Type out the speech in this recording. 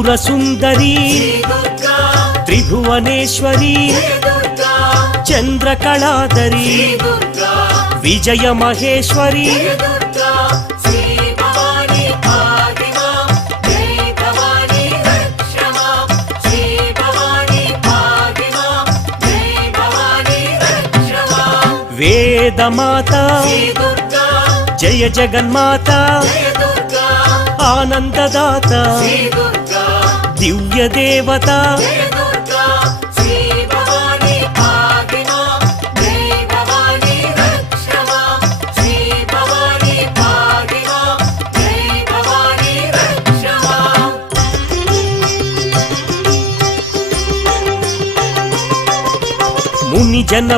त्रिपुरसुन्दरी त्रिभुवनेश्वरी चन्द्रकलाधरी विजयमहेश्वरी वेदमाता जय जगन्माता आनंददाता दिव्य देवता मुनि जन